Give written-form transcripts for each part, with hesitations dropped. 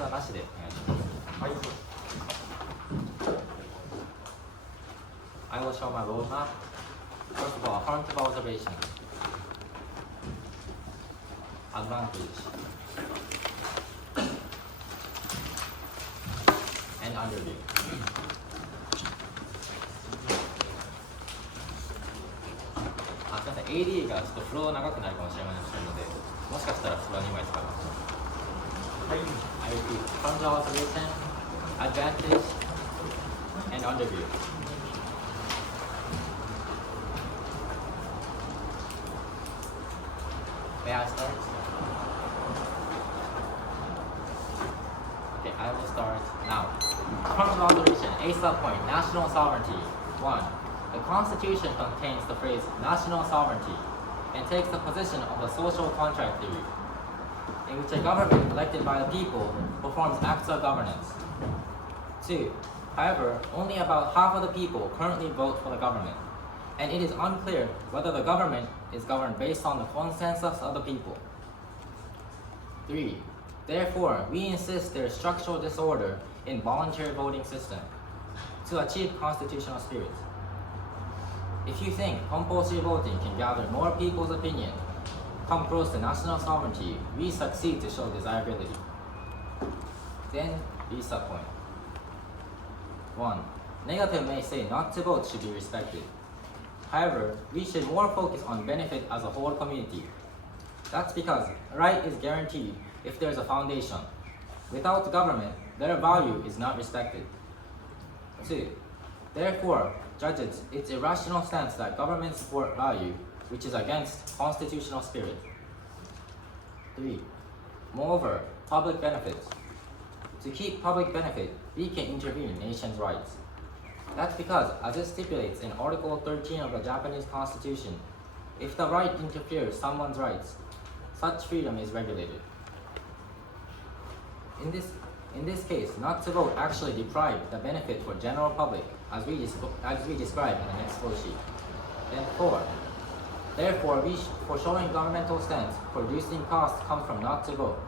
はなしでお願いします。はい。I will show my roadmap. First of all, affirmative observation. Advantage. And underview. すみません、AD がちょっとフロー長くなるかもしれませんので、もしかしたらフロー2枚使うかもしれません。はい。I repeat, affirmative observation, advantage, and underview. May I start? Okay, I will start now. Affirmative observation, A subpoint, national sovereignty. 1. The Constitution contains the phrase national sovereignty and takes the position of the social contract theory, in which a government elected by the people performs acts of governance. 2. However, only about half of the people currently vote for the government, and it is unclear whether the government is governed based on the consensus of the people. 3. Therefore, we insist there is structural disorder in voluntary voting system to achieve constitutional spirit. If you think compulsory voting can gather more people's opinion, come close to national sovereignty, we succeed to show desirability. Then, B subpoint. 1. Negative may say not to vote should be respected. However, we should more focus on benefit as a whole community. That's because a right is guaranteed if there is a foundation. Without government, their value is not respected. 2. Therefore, judges its irrational stance that government support value, which is against constitutional spirit. 3. Moreover, public benefits. To keep public benefit, we can intervene in nation's rights. That's because, as it stipulates in Article 13 of the Japanese Constitution, if the right interferes someone's rights, such freedom is regulated. In this case, not to vote actually deprived the benefit for general public, as we describe in the next flow sheet. Then 4. Therefore, for showing governmental stance for reducing costs comes from not to vote.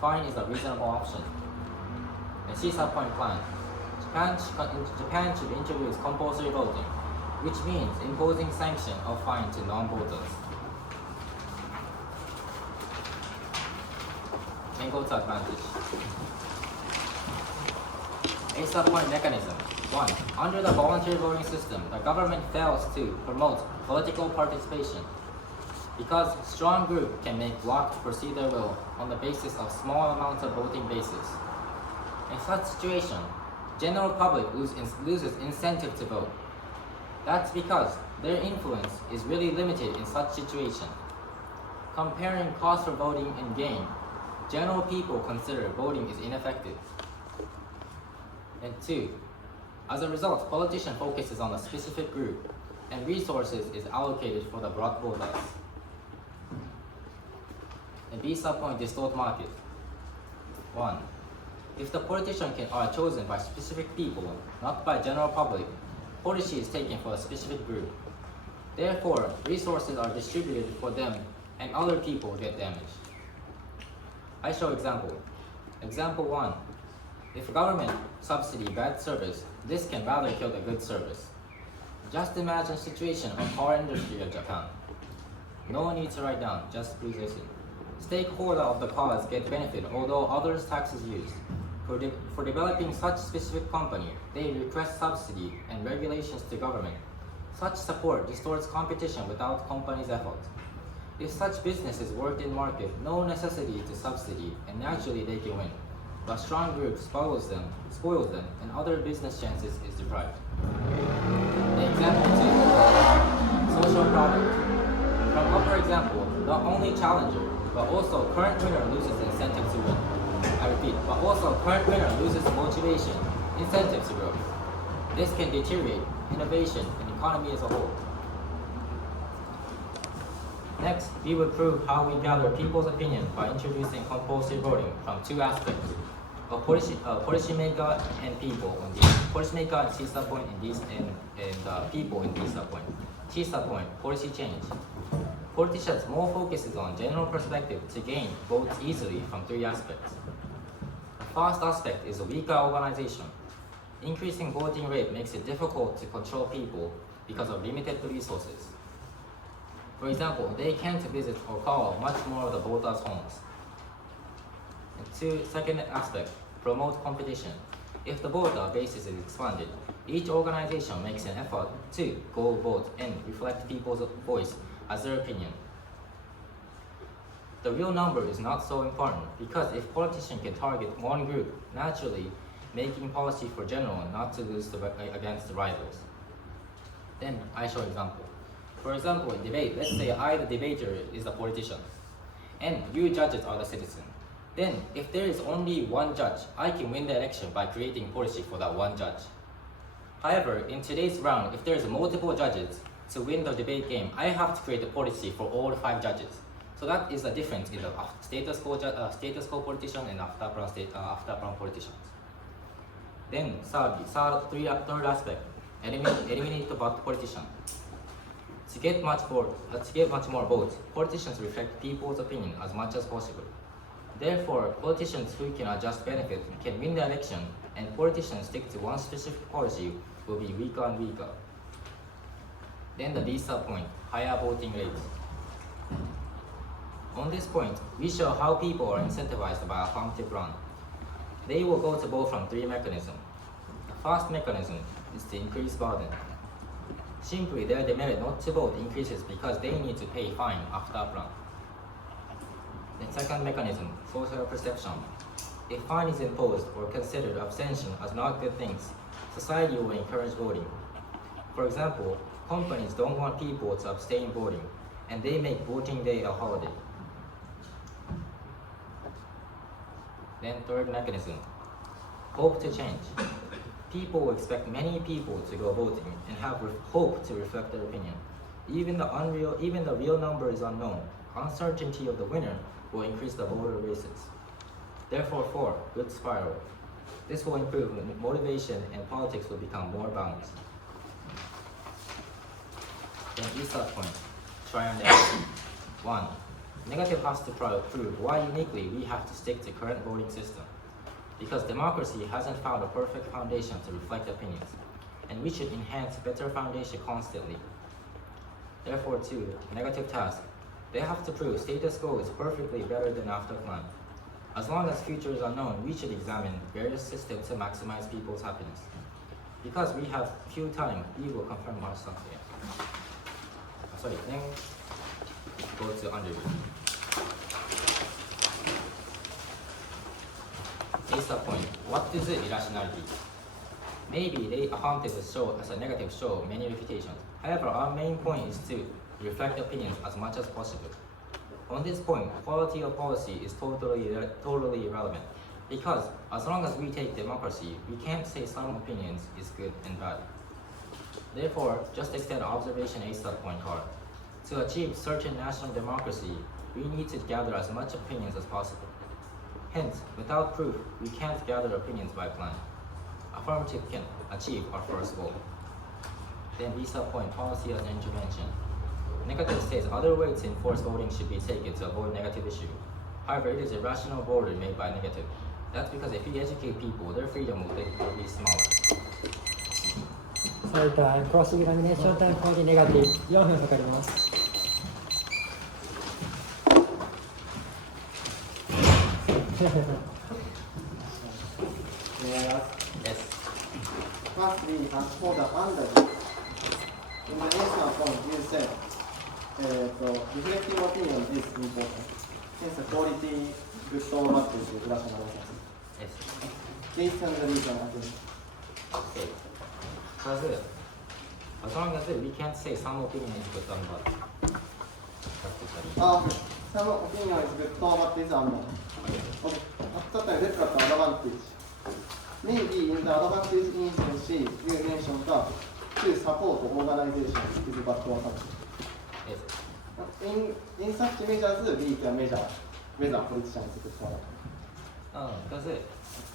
Fine is a reasonable option. And C subpoint plan. Japan should introduce compulsory voting, which means imposing sanction of fine to non-voters. And go to advantage. A subpoint mechanism. 1. Under the voluntary voting system, the government fails to promote political participation because strong group can make bloc proceed their will on the basis of small amounts of voting basis. In such situation, general public loses incentive to vote. That's because their influence is really limited in such situation. Comparing cost for voting and gain, general people consider voting is ineffective. And 2. As a result, politician focuses on a specific group, and resources is allocated for the broad voters. And B subpoint distort market. 1. If the politicians are chosen by specific people, not by general public, policy is taken for a specific group. Therefore, resources are distributed for them, and other people get damaged. I show example. Example 1. If government subsidy bad service, this can rather kill the good service. Just imagine situation of car industry of Japan. No need to write down, just please listen. Stakeholder of the cause get benefit, although others taxes used. For developing such specific company, they request subsidy and regulations to government. Such support distorts competition without company's effort. If such businesses work in market, no necessity to subsidy, and naturally they can win. But strong group spoils them, and other business chances is deprived. Example 2. Social product. From upper example, not only challenger, but also current winner loses incentive to win. I repeat, but also current winner loses motivation, incentive to grow. This can deteriorate innovation and economy as a whole. Next, we will prove how we gather people's opinion by introducing compulsory voting from two aspects: a policymaker and people in these. Policymaker and C subpoint in these, and people in D subpoint. C subpoint, policy change. Politicians more focuses on general perspective to gain votes easily from three aspects. first aspect is a weaker organization. Increasing voting rate makes it difficult to control people because of limited resources. For example, they can't visit or call much more of the voters' homes. Second aspect, promote competition. If the voter base is expanded, each organization makes an effort to go vote and reflect people's voice as their opinion. The real number is not so important because if politicians can target one group, naturally making policy for general not to lose against the rivals. Then I show example. For example, in debate, let's say I, the debater, is the politician, and you judges are the citizen. Then, if there is only one judge, I can win the election by creating policy for that one judge. However, in today's round, if there is multiple judges, to win the debate game, I have to create a policy for all 5 judges. So that is the difference in the status quo politician and after politicians. Then, third aspect, eliminate the bad politician. To get much more votes, politicians reflect people's opinion as much as possible. Therefore, politicians who can adjust benefit can win the election, and politicians stick to one specific policy will be weaker and weaker. Then the visa point, higher voting rates. On this point, we show how people are incentivized by affirmative run. They will go to vote from 3 mechanisms. The first mechanism is to increase burden. Simply, their demerit not to vote increases because they need to pay fine after a run. The second mechanism, social perception. If fine is imposed or considered abstention as not good things, society will encourage voting. For example, companies don't want people to abstain voting, and they make voting day a holiday. Then third mechanism, hope to change. People will expect many people to go voting and have hope to reflect their opinion. Even the real number is unknown. Uncertainty of the winner will increase the voter basis. Therefore, 4, good spiral. This will improve motivation and politics will become more balanced. Then research point, try and error. 1. Negative has to prove why uniquely we have to stick to current voting system. Because democracy hasn't found a perfect foundation to reflect opinions, and we should enhance better foundation constantly. Therefore, 2. Negative task. They have to prove status quo is perfectly better than after plan. As long as future is unknown, we should examine various systems to maximize people's happiness. Because we have few time, we will confirm our stuff here. Then go to underview. A point. What is irrationality? Maybe they affirmative show as a negative show many reputations. However, our main point is to reflect opinions as much as possible. On this point, quality of policy is totally irrelevant. Because as long as we take democracy, we can't say some opinions is good and bad. Therefore, just extend observation A point card. To achieve certain national democracy, we need to gather as much opinions as possible. Hence, without proof, we can't gather opinions by plan. Affirmative can achieve our first goal. Then visa point, policy as intervention. Negative states other ways to enforce voting should be taken to avoid negative issue. However, it is a rational border made by negative. That's because if we educate people, their freedom will be smaller. それから、クロスエグザミネーションタイムフォーネガティブ4分かかります。Yes. Firstly, as for the underview, in the answer point, you said reflecting opinion is important. Hence, the quality, good or bad is rational assessment. Yes. Please tell the reason again. Okay. Because as long as we can't say some opinion is good and bad. Some opinion is good or bad is unknown. Okay. After that, let's look at advantage. Maybe in the advantage instance, you mentioned that to support organization is bad or something. Yes. In such measures, we can measure whether politician is good or not. Because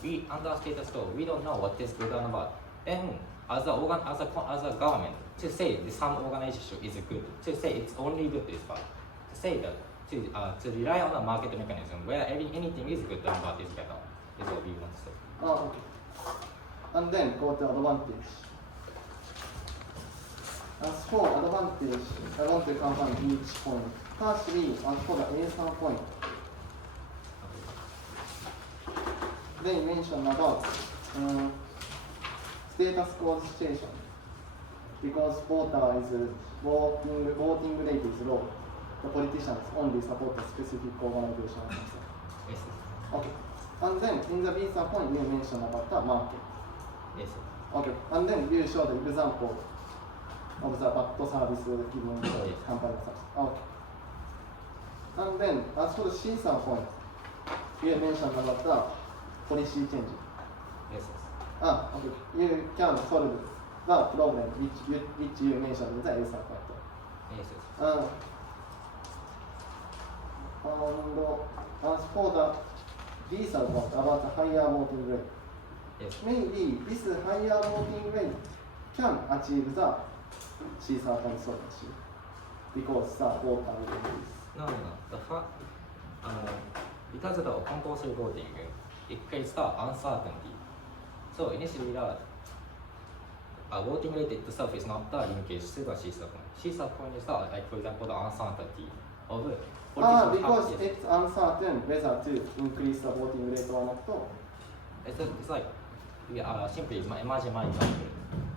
we under status quo, we don't know what is good and bad. Then, as a government, to say that some organization is good, to say it's only good is bad, to say that to rely on a market mechanism where anything is good and bad is better. is what we want to say. Okay. And then go to advantage. As for advantage, I want to combine each point. Firstly, as for the answer point, they mention about status quo situation. Because voting rate is low, the politicians only support a specific organization. Yes. Okay. And then in the visa point, you mentioned about the market. Yes. Okay. And then you show the example of the bad service given to Yes. company service. Okay. And then as for the CSA point, you mentioned about the policy change. Yes. Okay. You can solve the problem which you mentioned in the ASA part. Yes. And as for the visa point about the higher voting rate, Yes. maybe this higher voting rate can achieve the CSA point solution because the voter is. No. Because of the compulsory voting, it creates the uncertainty. So initially, the voting rate itself is not the linkage to the CSA point. CSA point is the, like for example, the uncertainty of politicians. Because it's uncertain whether to increase the voting rate or not. It's like simply imagine my example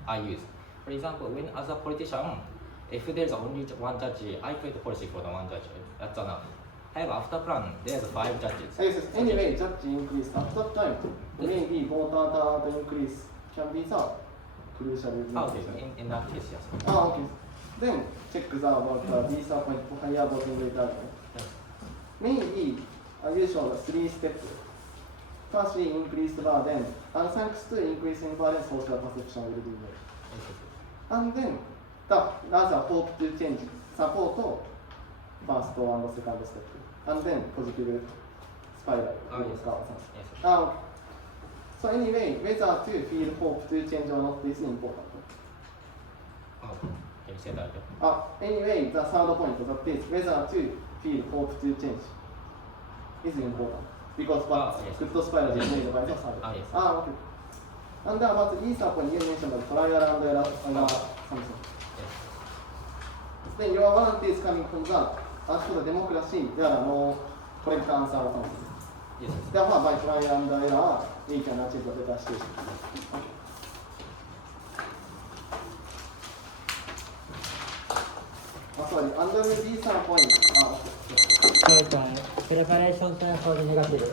I use. For example, when as a politician, if there's only one judge, I create a policy for the one judge. That's enough. However, after plan, there's 5 judges. Yes. Anyway, judge increase at that time. Maybe voter the increase can be the crucial. Okay, in that case, yes. Okay. Then check about the visa point for higher voting rate. Yes. Maybe you show the 3 steps. Firstly, increase burden, and thanks to increasing burden, social perception will be made. Yes. And then the other hope to change support first and second step, and then positive spiral. Yes. Okay. So anyway, whether to feel hope to change or not is important. Okay. Can you say that again? Anyway, the third point that is whether to feel hope to change is important because Yes. good spiral is made by the third. Yes. Okay. And then about the Easter point, you mentioned the trial and error something. Yes. Then your warranty is coming from that. As for the democracy, there are no correct answer or something. Yes. Therefore, by trial and error, we can achieve a better situation. Okay. Sorry, under the Easter point. So, preparation time for the negative.